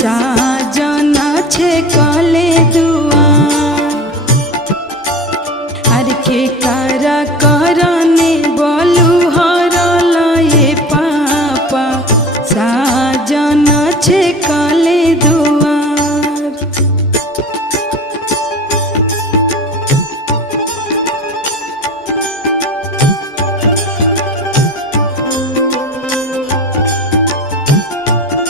साजन छे कले दुआ आर के कारा करने बोलू हरल ये पापा साजन छे